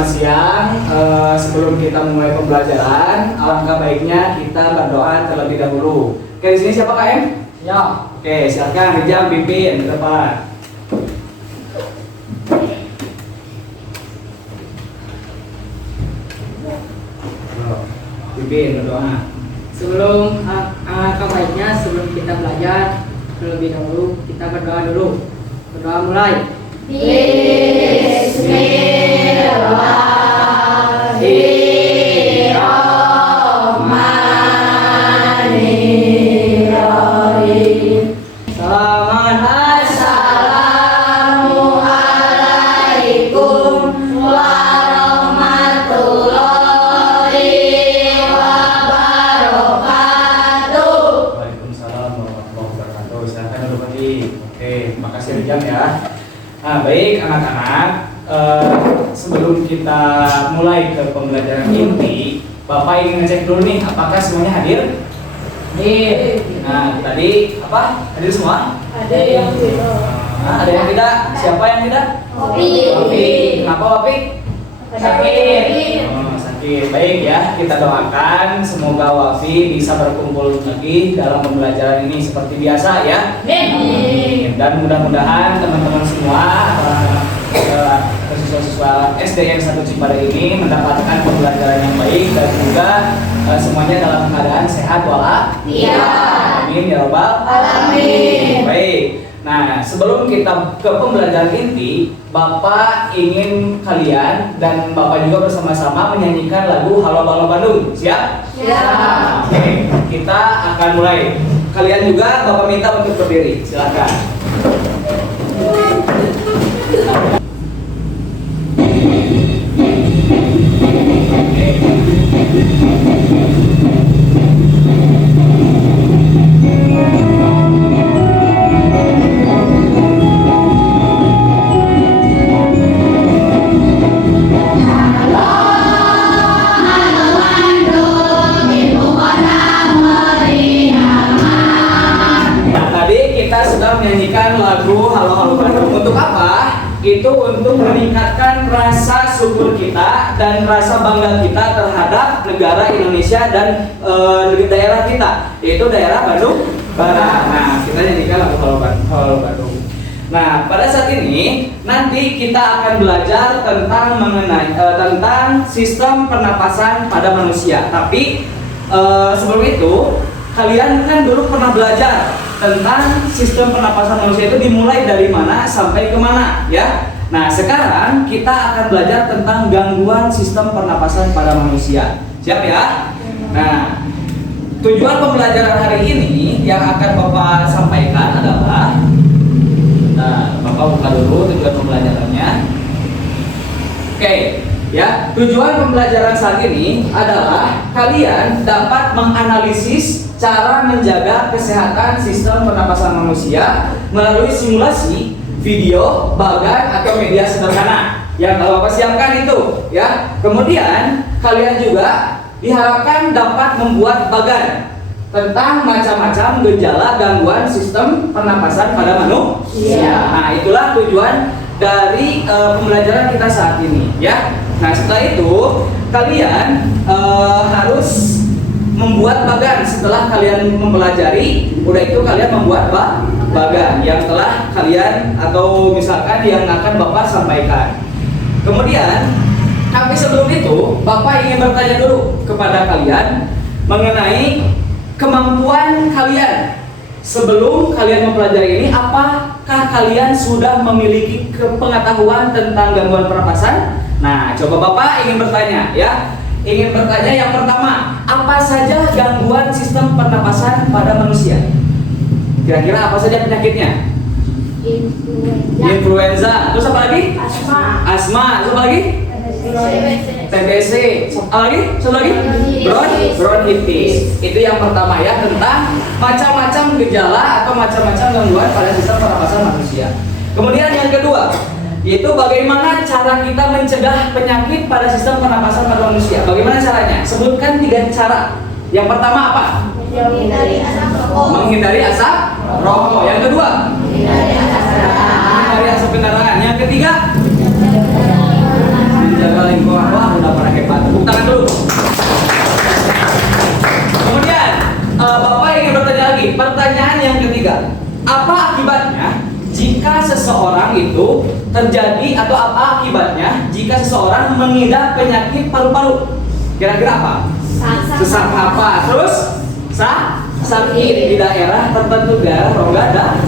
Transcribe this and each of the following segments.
selamat siang. Sebelum kita mulai pembelajaran, alangkah baiknya kita berdoa terlebih dahulu. Oke, di sini siapa KM? Ya. Oke, silakan Rijam pimpin ke depan. Pimpin berdoa. Alangkah baiknya sebelum kita belajar terlebih dahulu kita berdoa dulu. Berdoa mulai. Bismillahirrahmanirrahim. Selamat Assalamualaikum warahmatullahi wabarakatuh. Waalaikumsalam warahmatullahi wabarakatuh. Silakan duduk lagi. Oke, makasih Rijam ya. Nah, baik anak-anak, sebelum kita mulai ke pembelajaran inti, Bapak ingin ngecek dulu nih, apakah semuanya hadir? Hadir. Nah, tadi apa? Hadir semua? Ada yang tidak. Ada yang tidak? Siapa yang tidak? Wafi. Kenapa Wafi? Sakit. Oh, sakit. Baik ya, kita doakan semoga Wafi bisa berkumpul lagi dalam pembelajaran ini seperti biasa ya. Amin. Dan mudah-mudahan teman-teman semua siswa-siswa SD yang 1 Cipadai ini mendapatkan pembelajaran yang baik dan juga semuanya dalam keadaan sehat walafiat. Iya. Amin ya robbal Alamin. Baik. Nah, sebelum kita ke pembelajaran inti, Bapak ingin kalian dan Bapak juga bersama-sama menyanyikan lagu Halo Balo Bandung. Siap? Siap. Oke, kita akan mulai. Kalian juga Bapak minta untuk berdiri. Silakan. Menyanyikan lagu Halo Halo Bandung untuk apa? Itu untuk meningkatkan rasa syukur kita dan rasa bangga kita terhadap negara Indonesia dan daerah kita, yaitu daerah Bandung Barat. Nah, kita nyanyikan lagu Halo Bandung. Nah, pada saat ini nanti kita akan belajar tentang sistem pernapasan pada manusia. Tapi sebelum itu, kalian kan dulu pernah belajar tentang sistem pernapasan manusia itu dimulai dari mana sampai kemana ya. Nah, sekarang kita akan belajar tentang gangguan sistem pernapasan pada manusia. Siap ya? Nah, tujuan pembelajaran hari ini yang akan Bapak sampaikan adalah, Bapak buka dulu tujuan pembelajarannya. Oke. Ya, tujuan pembelajaran saat ini adalah kalian dapat menganalisis cara menjaga kesehatan sistem pernapasan manusia melalui simulasi, video, bagan atau media sederhana yang Bapak siapkan itu, ya. Kemudian kalian juga diharapkan dapat membuat bagan tentang macam-macam gejala gangguan sistem pernapasan pada manusia. Nah, itulah tujuan dari pembelajaran kita saat ini, ya. Nah, setelah itu kalian harus membuat bagan. Setelah kalian mempelajari, udah itu kalian membuat bagan yang telah kalian atau misalkan yang akan Bapak sampaikan. Kemudian, tapi sebelum itu, Bapak ingin bertanya dulu kepada kalian mengenai kemampuan kalian. Sebelum kalian mempelajari ini, apakah kalian sudah memiliki pengetahuan tentang gangguan pernapasan? Nah, coba Bapak ingin bertanya ya. Ingin bertanya yang pertama, apa saja gangguan sistem pernapasan pada manusia? Kira-kira apa saja penyakitnya? Influenza. Terus apa lagi? Asma. Terus apa lagi? TBC. Apa lagi? Apa lagi? Bronkitis. Itu yang pertama ya, tentang macam-macam gejala atau macam-macam gangguan pada sistem pernapasan manusia. Kemudian yang kedua, yaitu bagaimana cara kita mencegah penyakit pada sistem pernapasan pada manusia. Bagaimana caranya? Sebutkan 3 cara. Yang pertama apa? Menghindari asap rokok. Menghindari asap rokok. Yang kedua? Menghindari asap kendaraan. Yang ketiga? Menjaga lingkungan seseorang itu terjadi atau apa akibatnya jika seseorang mengidap penyakit paru-paru? Kira-kira apa? Sesak napas, terus sakit di daerah tertentu, daerah rongga darah.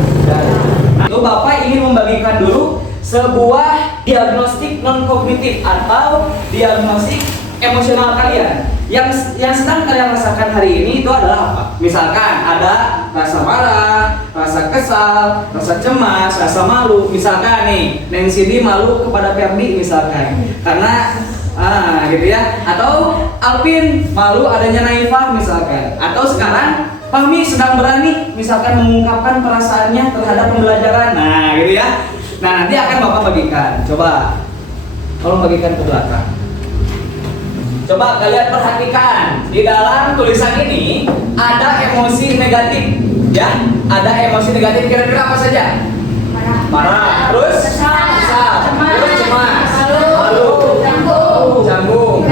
Itu Bapak ingin membagikan dulu sebuah diagnostik non kognitif atau diagnostik emosional kalian. Yang sedang kalian rasakan hari ini itu adalah apa? Misalkan ada rasa marah, rasa kesal, rasa cemas, rasa malu. Misalkan nih, Nancy D malu kepada Ferdi misalkan, karena gitu ya. Atau Alvin malu adanya Naifah misalkan. Atau sekarang Fahmi sedang berani misalkan mengungkapkan perasaannya terhadap pembelajaran. Nah, gitu ya. Nah, nanti akan Bapak bagikan. Coba, tolong bagikan ke belakang. Coba kalian perhatikan di dalam tulisan ini ada emosi negatif, ya. Ada emosi negatif. Kira-kira apa saja? Marah, terus kesal, terus cemas, malu, canggung.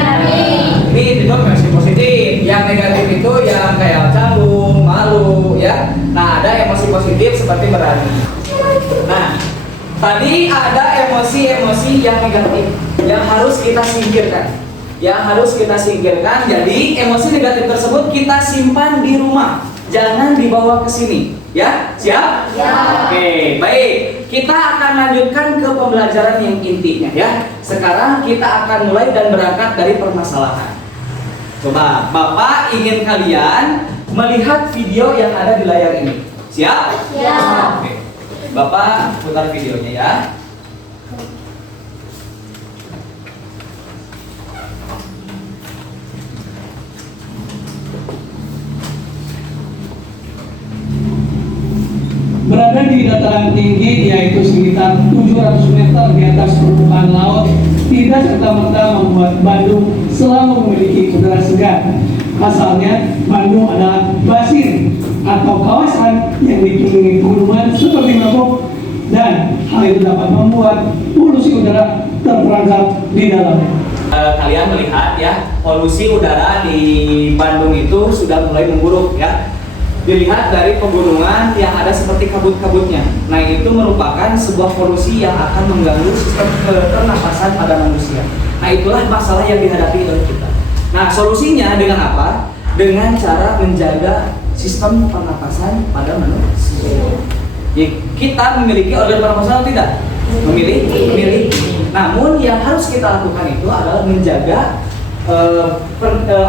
Ini itu emosi positif. Yang negatif itu yang kayak canggung, malu, ya. Nah, ada emosi positif seperti berani. Nah, tadi ada emosi-emosi yang negatif yang harus kita singkirkan. Jadi emosi negatif tersebut kita simpan di rumah, jangan dibawa ke sini, ya. Siap? Ya. Oke, baik. Kita akan lanjutkan ke pembelajaran yang intinya, ya. Sekarang kita akan mulai dan berangkat dari permasalahan. Coba Bapak ingin kalian melihat video yang ada di layar ini. Siap? Ya. Oke. Bapak putar videonya, ya. Berada di dataran tinggi yaitu sekitar 700 meter di atas permukaan laut tidak serta-merta membuat Bandung selalu memiliki udara segar. Asalnya Bandung adalah basir atau kawasan yang dikelilingi pegunungan seperti Merapen, dan hal itu dapat membuat polusi udara terperangkap di dalamnya. Kalian melihat ya, polusi udara di Bandung itu sudah mulai memburuk, ya. Dilihat dari pegunungan yang ada seperti kabut-kabutnya. Nah, itu merupakan sebuah polusi yang akan mengganggu sistem pernapasan pada manusia. Nah, itulah masalah yang dihadapi oleh kita. Nah, solusinya dengan apa? Dengan cara menjaga sistem pernapasan pada manusia. Kita memiliki organ pernapasan atau tidak? Memiliki. Namun yang harus kita lakukan itu adalah menjaga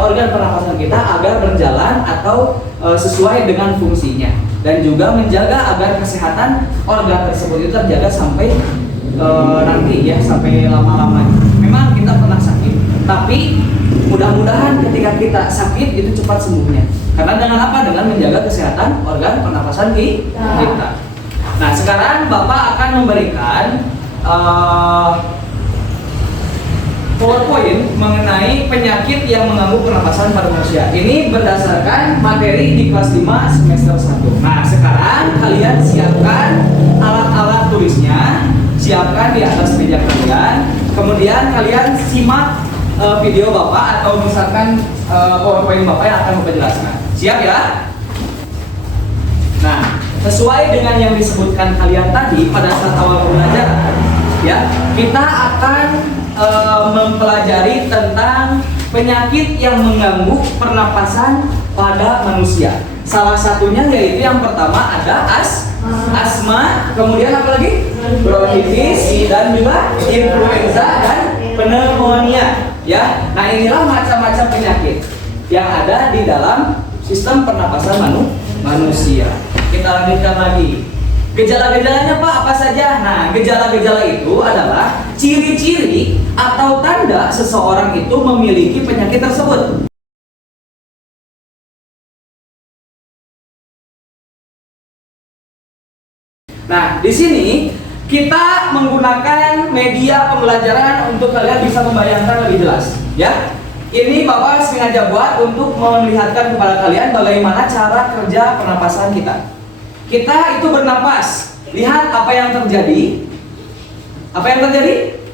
organ pernapasan kita agar berjalan atau sesuai dengan fungsinya, dan juga menjaga agar kesehatan organ tersebut itu terjaga sampai nanti, ya, sampai lama-lama. Memang kita pernah sakit, tapi mudah-mudahan ketika kita sakit itu cepat sembuhnya. Karena dengan apa? Dengan menjaga kesehatan organ pernapasan kita. Nah, sekarang Bapak akan memberikan PowerPoint mengenai penyakit yang mengganggu pernapasan pada manusia. Ini berdasarkan materi di kelas 5 semester 1. Nah, sekarang kalian siapkan alat-alat tulisnya, siapkan di atas meja kalian. Kemudian kalian simak video Bapak atau misalkan PowerPoint Bapak yang akan Bapak jelaskan. Siap, ya? Nah, sesuai dengan yang disebutkan kalian tadi pada saat awal pembelajaran, ya, kita akan mempelajari tentang penyakit yang mengganggu pernapasan pada manusia. Salah satunya yaitu yang pertama ada asma, kemudian apa lagi? Bronkitis, dan juga influenza dan pneumonia, ya. Nah, inilah macam-macam penyakit yang ada di dalam sistem pernapasan manusia. Kita lanjutkan lagi. Gejala-gejalanya Pak apa saja? Nah, gejala-gejala itu adalah ciri-ciri atau tanda seseorang itu memiliki penyakit tersebut. Nah, di sini kita menggunakan media pembelajaran untuk kalian bisa membayangkan lebih jelas, ya. Ini Bapak sengaja buat untuk melihatkan kepada kalian bagaimana cara kerja pernapasan kita. Kita itu bernapas. Lihat apa yang terjadi. Apa yang terjadi?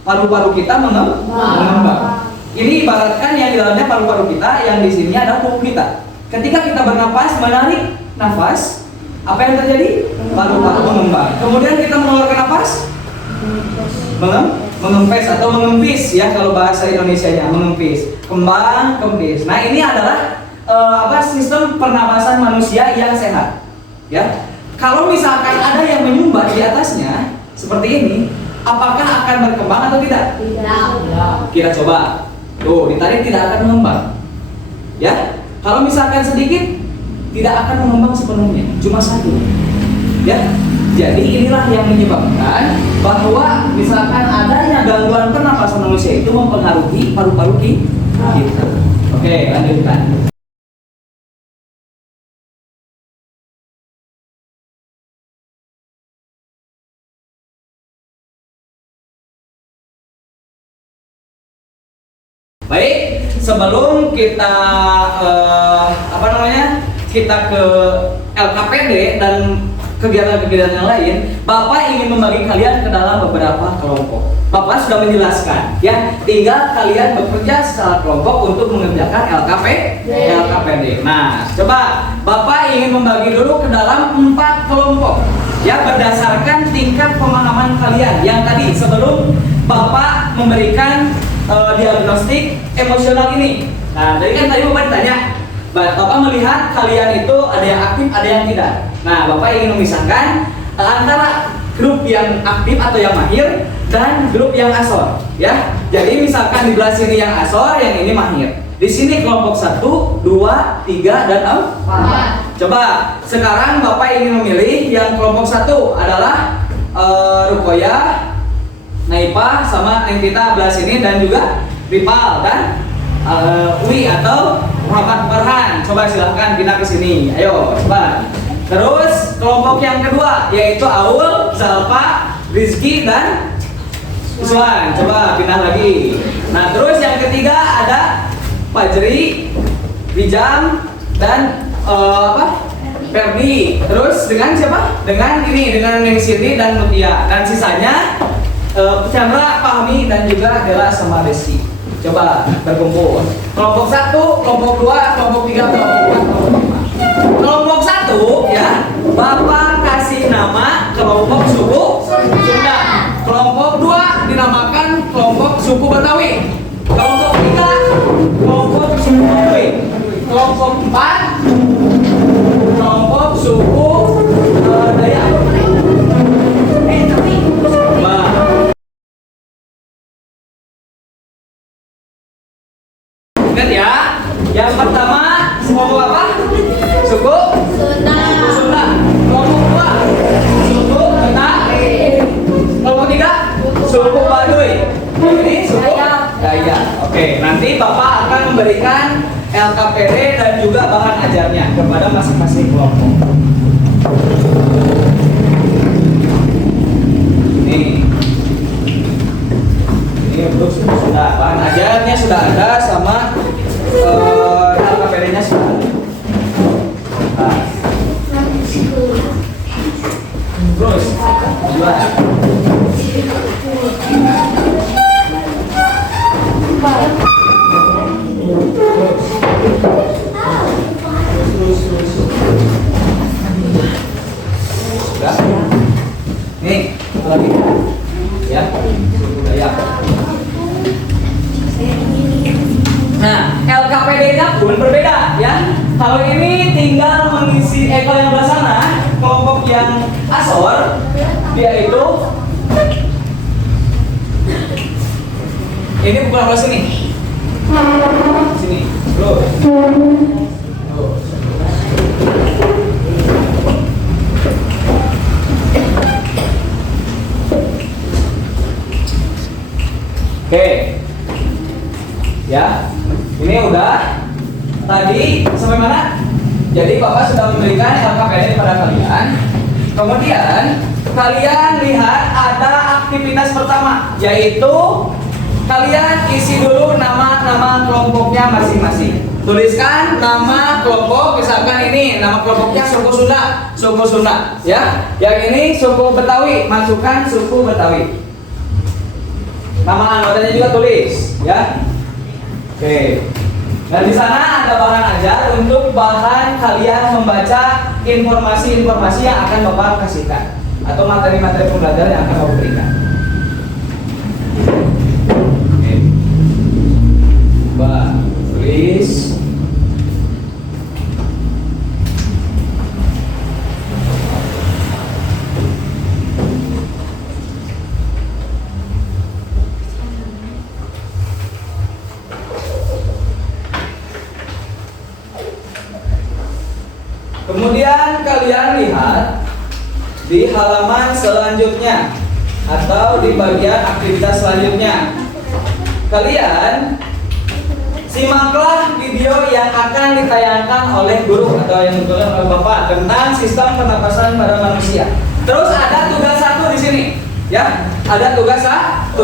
Paru-paru kita mengembang. Ini ibaratkan yang di dalamnya paru-paru kita, yang di sini ada pupuk kita. Ketika kita bernapas, menarik nafas, apa yang terjadi? Paru-paru mengembang. Kemudian kita mengeluarkan napas. Mengempes atau mengempis ya kalau bahasa Indonesianya, mengempis. Kembang, kempis. Nah, ini adalah sistem pernapasan manusia yang sehat. Ya. Kalau misalkan ada yang menyumbat di atasnya seperti ini, apakah akan berkembang atau tidak? Tidak. Kita coba. Tuh, ditarik tidak akan mengembang. Ya. Kalau misalkan sedikit tidak akan mengembang sepenuhnya, cuma satu. Ya. Jadi inilah yang menyebabkan bahwa misalkan adanya gangguan pernapasan manusia itu mempengaruhi paru-paru kita. Oke, lanjutkan. Baik, sebelum kita kita ke LKPD dan kegiatan-kegiatan yang lain, Bapak ingin membagi kalian ke dalam beberapa kelompok. Bapak sudah menjelaskan, ya, tinggal kalian bekerja secara kelompok untuk mengerjakan LKPD. Nah, coba Bapak ingin membagi dulu ke dalam 4 kelompok, ya, berdasarkan tingkat pemahaman kalian yang tadi sebelum Bapak memberikan diagnostik emosional ini. Nah, jadi kan tadi Bapak ditanya, Bapak melihat kalian itu ada yang aktif, ada yang tidak. Nah, Bapak ingin memisahkan antara grup yang aktif atau yang mahir dan grup yang asor, ya. Jadi misalkan di belah sini yang asor, yang ini mahir. Di sini kelompok 1, 2, 3 dan 4. Coba sekarang Bapak ingin memilih yang kelompok 1 adalah Rukoya, Naipah sama Nengpita belah sini, dan juga Ripal dan Wi atau Muhammad Farhan. Coba silahkan pindah ke sini. Ayo, coba. Terus kelompok yang kedua yaitu Aul, Zalfa, Rizky dan Uswan. Coba pindah lagi. Nah, terus yang ketiga ada Fajri, Rijam dan Ferdi. Terus dengan siapa? Dengan Neng Siti dan Mutia. Dan sisanya Chandra, Fahmi dan juga Dela sama Desi. Coba berkumpul. Kelompok 1, kelompok 2, kelompok 3, kelompok 4, kelompok 5. Kelompok 1 ya, Bapak kasih nama kelompok suku Sunda. Kelompok 2 dinamakan kelompok suku Betawi. Kelompok 3 kelompok suku Baduy. Kelompok 4 kelompok suku Dayak. Ingat ya, yang pertama kelompok apa? Suku Sunda. Sunda. Kelompok 2 suku Betawi. Kelompok 3 suku Baduy. Ini suku Dayak. Oke, nanti Bapak akan memberikan LKPD dan juga bahan ajarnya kepada masing-masing kelompok. Ini untuk sudah bahan ajarnya sudah ada sama LKPD-nya sudah ada. Nah. Terus dua. Sudah. Nih, satu lagi. Ya, suku Dayak. Nah, LKPD-nya pun berbeda ya. Kalau ini tinggal mengisi kalau yang belah sana, kelompok yang asor, dia itu ini bukan belah sini. Sini, bro. Oke. Ya. Ini udah tadi sampai mana? Jadi Bapak sudah memberikan LKPD kepada kalian. Kemudian kalian lihat ada aktivitas pertama, yaitu kalian isi dulu nama-nama kelompoknya masing-masing. Tuliskan nama kelompok, misalkan ini nama kelompoknya suku Sunda, ya. Yang ini suku Betawi, masukkan suku Betawi. Nama anggotanya juga tulis, ya. Oke. Dan di sana ada bahan ajar untuk bahan kalian membaca informasi-informasi yang akan Bapak kasihkan atau materi-materi pembelajaran yang akan Bapak berikan. Oke. Coba tulis. Kemudian kalian lihat di halaman selanjutnya atau di bagian aktivitas selanjutnya. Kalian simaklah video yang akan ditayangkan oleh guru atau yang ditulis oleh Bapak tentang sistem pernapasan pada manusia. Terus ada tugas 1 di sini, ya. Ada tugas 1.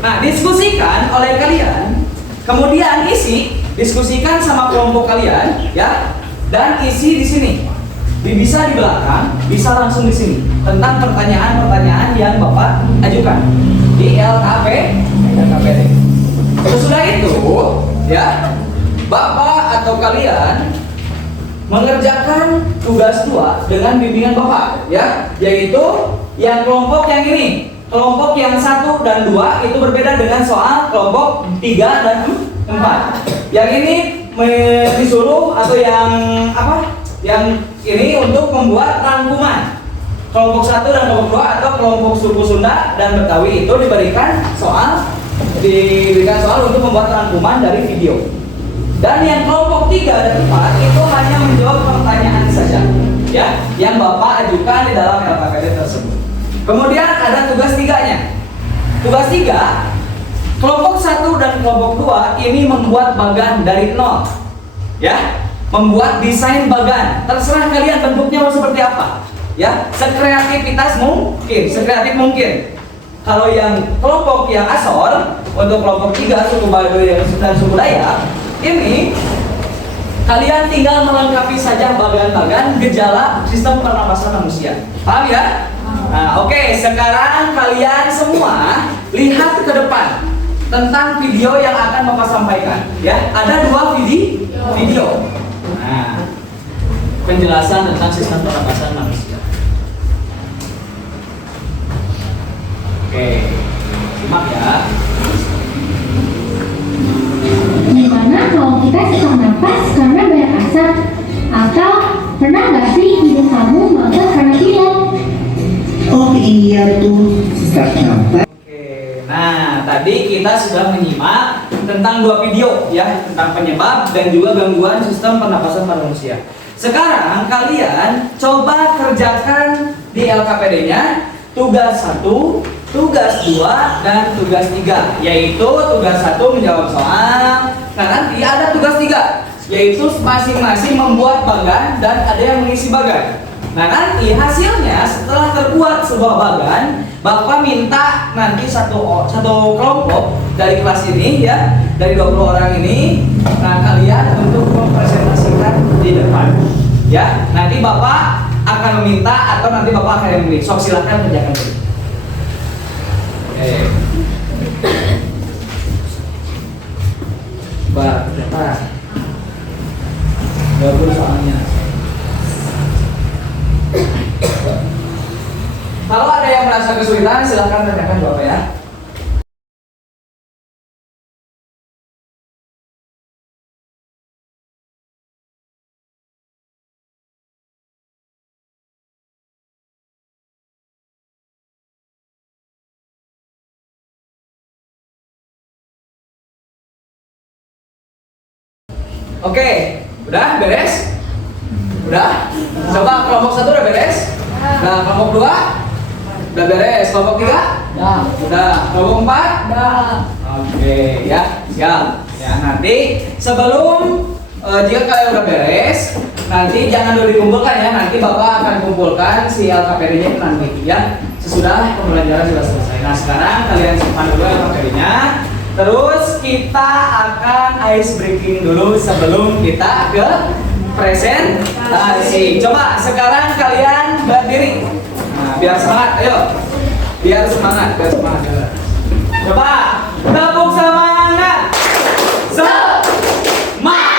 Nah, diskusikan oleh kalian. Kemudian diskusikan sama kelompok kalian, ya. Dan isi di sini. Bisa di belakang, bisa langsung di sini tentang pertanyaan-pertanyaan yang Bapak ajukan di LKPD. Sesudah itu, ya, Bapak atau kalian mengerjakan tugas 2 dengan bimbingan Bapak, ya, yaitu yang kelompok yang ini. Kelompok yang 1 dan 2 itu berbeda dengan soal kelompok 3 dan 4. Yang ini disuruh atau yang apa? Yang ini untuk membuat rangkuman. Kelompok 1 dan kelompok 2 atau kelompok suku Sunda dan Betawi itu diberikan soal untuk membuat rangkuman dari video. Dan yang kelompok 3 dan 4 itu hanya menjawab pertanyaan saja, ya, yang Bapak ajukan di dalam LKPD tersebut. Kemudian ada tugas 3-nya. Tugas 3, kelompok 1 dan kelompok 2 ini membuat bagan dari nol, ya. Membuat desain bagan, terserah kalian bentuknya mau seperti apa, ya, sekreativitas sekreatif mungkin. Kalau yang kelompok yang Asor, untuk kelompok 3 suku Baduy dan suku Dayak, ini kalian tinggal melengkapi saja bagan-bagan gejala sistem pernapasan manusia. Paham ya? Nah, oke, sekarang kalian semua lihat ke depan tentang video yang akan Bapak sampaikan, ya. Ada 2 video. Nah, penjelasan tentang sistem pernapasan manusia. Oke, simak ya. Gimana kalau kita susah napas karena banyak asap? Atau pernah nggak sih hidung kamu melekat karena pilek? Oh iya tuh, sesak napas. Oke, nah tadi kita sudah menyimak tentang 2 video, ya, tentang penyebab dan juga gangguan sistem pernapasan manusia. Sekarang kalian coba kerjakan di LKPD-nya tugas 1, tugas 2, dan tugas 3. Yaitu tugas 1 menjawab soal. Nah, nanti ada tugas 3, yaitu masing-masing membuat bagan dan ada yang mengisi bagan. Nah, nanti hasilnya setelah terbuat sebuah bagan, Bapak minta nanti satu kelompok dari kelas ini, ya, dari 20 orang ini, nah kalian untuk mempresentasikan di depan, ya. Nanti Bapak akan meminta atau nanti Bapak akan yang memilih. Sok silakan kerjakan dulu. Mbak, berapa? 20 soalnya. Kalau ada yang merasa kesulitan, silahkan tanyakan Bapak, ya. Oke, udah beres? Udah? Coba kelompok 1 udah beres? Nah, kelompok 2 udah beres, kelompok 3? Udah. Kelompok 4? Oke, ya, siap. Ya, nanti sebelum jika kalian udah beres, nanti jangan dulu dikumpulkan, ya. Nanti Bapak akan kumpulkan si LKPD-nya nanti, ya. Sesudah pembelajaran sudah selesai. Nah, sekarang kalian simpan dulu LKPD-nya. Terus kita akan ice breaking dulu sebelum kita ke presentasi. Coba sekarang kalian berdiri. Nah, biar semangat, ayo. Biar semangat. Coba tepuk semangat. Semangat.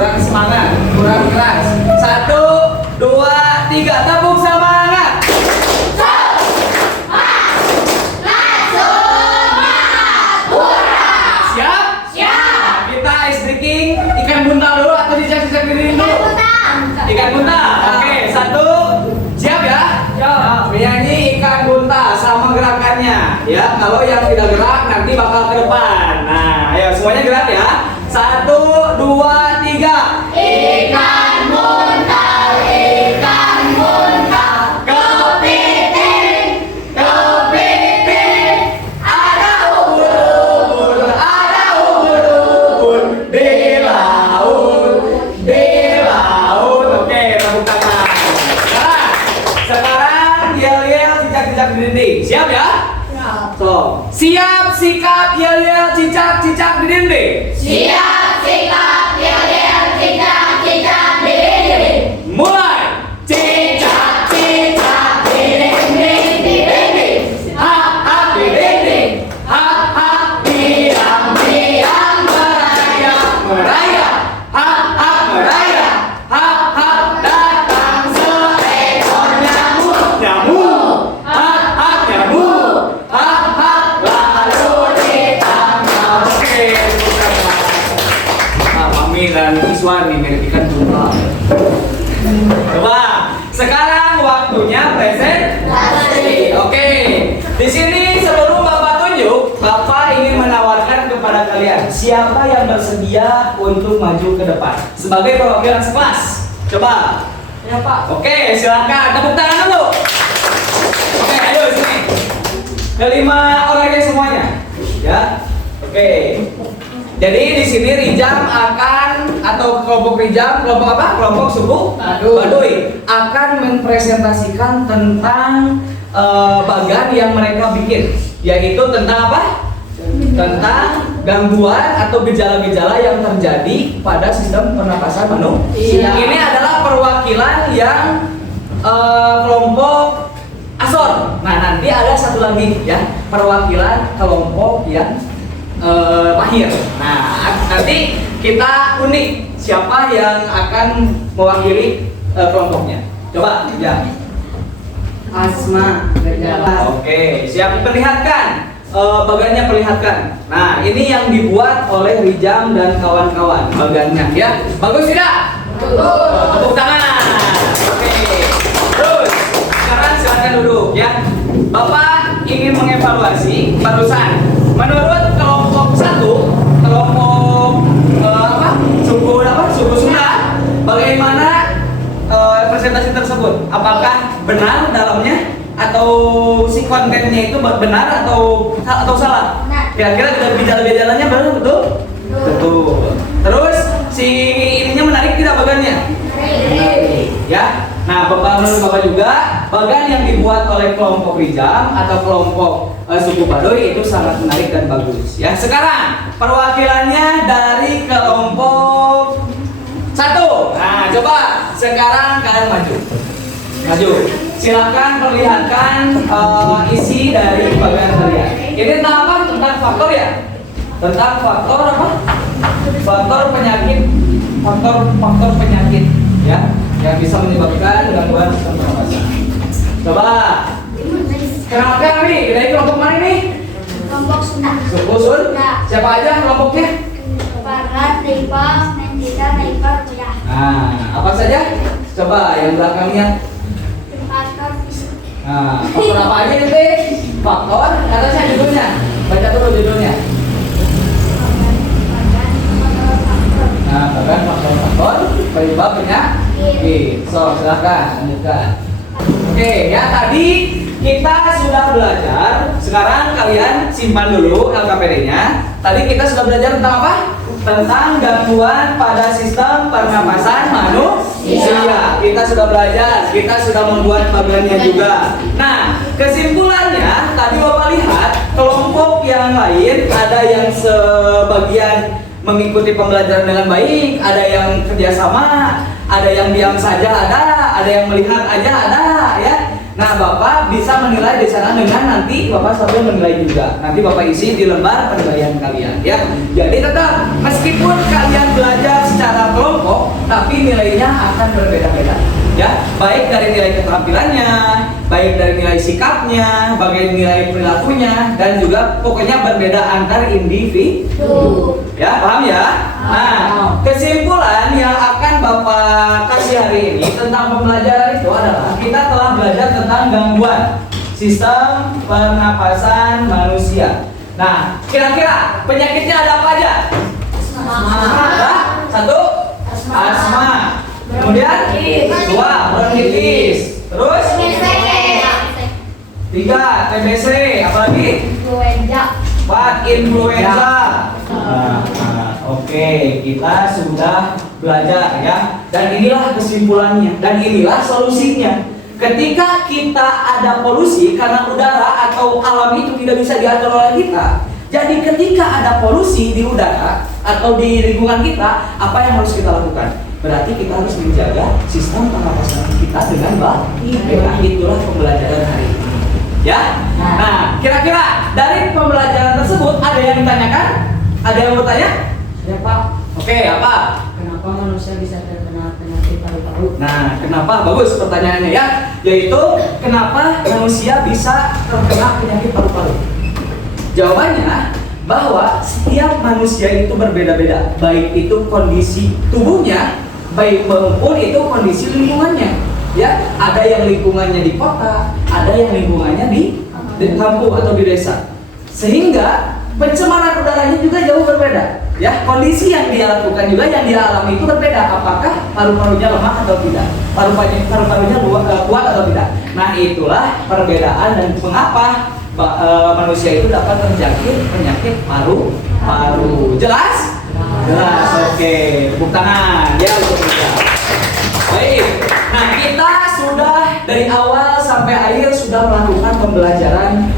kurang semangat, kurang keras. 1, 2, 3, tepuk semangat. Siap? Siap. Kita ice drinking ikan buntal dulu atau cicak-cicak diri dulu? Ikan buntal. Oke, 1. Siap ya? Siap. Menyanyi ikan buntal sama gerakannya. Ya, kalau yang tidak gerak nanti bakal ke depan. Nah, ayo semuanya gerak ya. 1, 2, 3. Ikan buntal, kepiting, Ada ubur-ubur di laut, Oke, tepuk tangan. Nah, sekarang yel-yel cicak-cicak di dinding. Siap ya? So, siap, sikap, yel-yel, cicak-cicak di dinding. Mulai. Cicak-cicak di dinding. Hak-hak di dinding. Hak-hak diam-diam merayap. Hak-hak merayap. Hak-hak datang seekor nyamuk. Hak-hak nyamuk. Hak-hak lalu ditangkap. Oke, nah, Mami dan Iswan nih mirip ikan buntal. Coba, sekarang waktunya presentasi. Oke, di sini sebelum Bapak tunjuk, Bapak ingin menawarkan kepada kalian siapa yang bersedia untuk maju ke depan sebagai perwakilan sekelas. Coba. Ya Pak. Oke, silakan tepuk tangan dulu. Oke, ayo sini. Kelima orangnya semuanya. Ya. Oke. Jadi di sini Rijam akan atau kelompok Rijam, kelompok apa? Kelompok suku Baduy akan mempresentasikan tentang bagan yang mereka bikin, yaitu tentang apa? Tentang gangguan atau gejala-gejala yang terjadi pada sistem pernapasan manusia. Ini adalah perwakilan yang kelompok Asor. Nah, nanti ada satu lagi ya, perwakilan kelompok yang mahir. Nah, nanti kita unik siapa yang akan mewakili kelompoknya. Coba, ya. Asma berjalan. Oke, siap, perlihatkan. Bagannya perlihatkan. Nah, ini yang dibuat oleh Rijam dan kawan-kawan bagannya ya. Bagus tidak? Tepuk tangan. Oke. Terus, sekarang silakan duduk ya. Bapak ingin mengevaluasi barusan. Menurut kelompok 1, kelompok suku Sunda, bagaimana presentasi tersebut? Apakah benar dalamnya atau si kontennya itu benar atau salah? Kira-kira gejala-gejalanya betul? Betul. Terus si ininya menarik tidak bagannya? Ya. Nah, menurut Bapak juga bagan yang dibuat oleh kelompok Rijam atau kelompok suku Baduy itu sangat menarik dan bagus. Ya, sekarang perwakilannya dari kelompok 1. Nah, coba sekarang kalian maju. Silakan perlihatkan isi dari bagan kalian. Ini tentang apa? Tentang faktor ya? Tentang faktor apa? Faktor penyakit ya, yang bisa menyebabkan gangguan sistem pernapasan. Coba. Kenalkan nih, dari kelompok mana nih? Kelompok Sunda. Suku Sunda. Siapa aja kelompoknya? Barat, Neipa, Nendita, Neipa, Rupiah. Nah, apa saja? Coba yang belakangnya. Faktor fisik. Nah, faktor apa aja nanti? Faktor, atasnya judulnya. Baca dulu judulnya. Nah, bagan faktor penyebab penyakit. So, silakan lanjutkan. Oke, ya tadi kita sudah belajar. Sekarang kalian simpan dulu LKPD-nya. Tadi kita sudah belajar tentang apa? Tentang gangguan pada sistem pernapasan manusia. Kita sudah belajar, kita sudah membuat bagannya juga. Nah, kesimpulannya tadi Bapak lihat kelompok yang lain ada yang sebagian mengikuti pembelajaran dengan baik, ada yang kerjasama, ada yang diam saja, ada yang melihat aja, ada ya. Nah, Bapak bisa menilai di sana dengan nanti Bapak sambil menilai juga. Nanti Bapak isi di lembar penilaian kalian ya. Jadi tetap meskipun kalian belajar secara kelompok, tapi nilainya akan berbeda-beda. Ya, baik dari nilai keterampilannya, baik dari nilai sikapnya, bagai nilai perilakunya, dan juga pokoknya berbeda antar individu. Ya, paham ya? Nah, kesimpulan yang akan Bapak kasih hari ini tentang pembelajaran itu adalah kita telah belajar tentang gangguan sistem pernapasan manusia. Nah, kira-kira penyakitnya ada apa aja? Ada? Satu, asma. Kemudian, dua, bronkitis. Terus, tiga, TBC. Apalagi? Empat, influenza. Oke, kita sudah belajar ya. Dan inilah kesimpulannya. Dan inilah solusinya. Ketika kita ada polusi karena udara atau alam itu tidak bisa diatur oleh kita. Jadi ketika ada polusi di udara atau di lingkungan kita, apa yang harus kita lakukan? Berarti kita harus menjaga sistem pernapasan kita dengan baik. Itulah pembelajaran hari ini. Ya. Nah, kira-kira dari pembelajaran tersebut ada yang ditanyakan? Ada yang bertanya? Ya Pak, Oke, apa? kenapa manusia bisa terkena penyakit paru-paru? Nah, kenapa? Bagus pertanyaannya ya. Yaitu kenapa manusia bisa terkena penyakit paru-paru? Jawabannya bahwa setiap manusia itu berbeda-beda. Baik itu kondisi tubuhnya, baik maupun itu kondisi lingkungannya. Ya, ada yang lingkungannya di kota, ada yang lingkungannya di kampung atau di desa. Sehingga pencemaran udaranya juga jauh berbeda. Ya, kondisi yang dia lakukan juga yang dia alami itu berbeda. Apakah paru-parunya lemah atau tidak? Paru-parunya kuat atau tidak? Nah, itulah perbedaan dan mengapa manusia itu dapat terjangkit penyakit paru-paru. Jelas? Jelas. Oke, tepuk tangan ya untuk kita. Baik. Nah, kita sudah dari awal sampai akhir sudah melakukan pembelajaran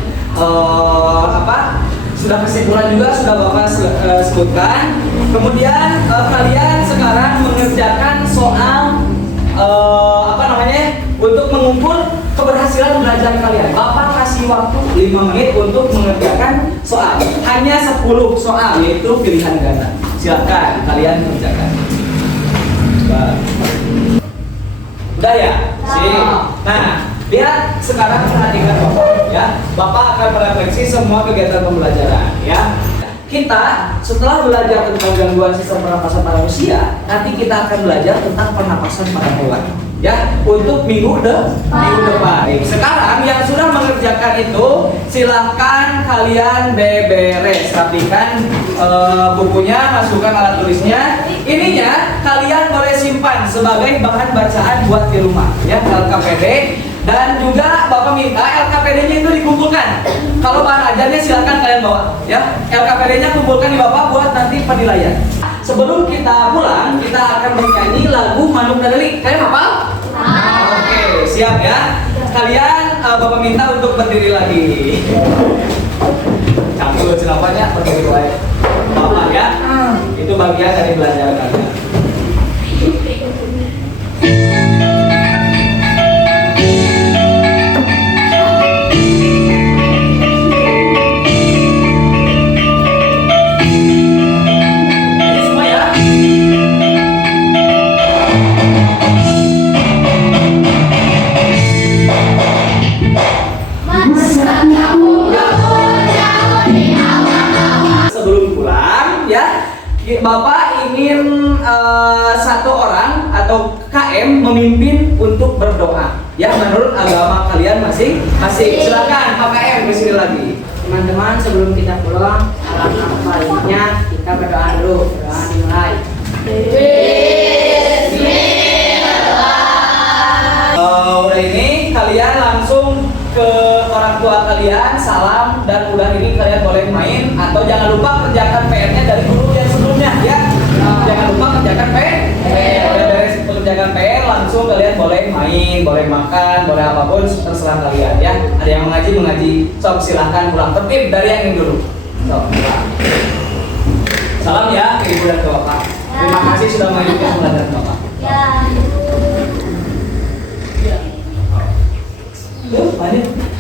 sudah kesimpulan juga sudah Bapak sebutkan. Kemudian kalian sekarang mengerjakan soal untuk mengukur keberhasilan belajar kalian. Bapak kasih waktu 5 menit untuk mengerjakan soal. Hanya 10 soal yaitu pilihan ganda. Silakan kalian kerjakan. Udah ya? Sip. Nah, lihat sekarang perhatikan Bapak ya. Bapak akan merefleksi semua kegiatan pembelajaran ya. Kita setelah belajar tentang gangguan sistem pernapasan manusia, nanti kita akan belajar tentang pernapasan pada hewan. Ya, untuk minggu depan. Sekarang yang sudah mengerjakan itu silahkan kalian beberes, rapikan bukunya, masukkan alat tulisnya. Ininya kalian boleh simpan sebagai bahan bacaan buat di rumah ya, LKPD. Dan juga Bapak minta LKPD-nya itu dikumpulkan. Kalau bahan ajarnya silakan kalian bawa ya. LKPD-nya kumpulkan di Bapak buat nanti penilaian. Sebelum kita pulang, kita akan menyanyi lagu Manuk dan Leli. Kalian hafal? Oke, siap ya. Kalian Bapak minta untuk berdiri lagi. Campur senapanya berdiri lagi. Bapak ya. Itu bagian dari belajar kalian. Sebelum pulang ya, Bapak ingin satu orang atau KM memimpin untuk berdoa ya menurut agama kalian masing-masing. Silakan Pak KM di sini lagi. Teman-teman, sebelum kita pulang, alangkah baiknya kita berdoa dulu. Doa dimulai. Udah ini kalian langsung ke orang tua kalian, salam, dan udah ini kalian boleh main atau jangan lupa kerjakan PR-nya dari guru yang sebelumnya ya. Jangan lupa kerjakan PR. Udah beres kerjakan PR, langsung kalian boleh main, boleh makan, boleh apapun terserah kalian ya. Ada yang mengaji, sok silahkan pulang. Tertib dari yang ini dulu. Sok pulang. Salam ya ke ibu dan ke bapak. Terima kasih sudah mengikuti pembelajaran bapak. Ya. Tuh, lanjut.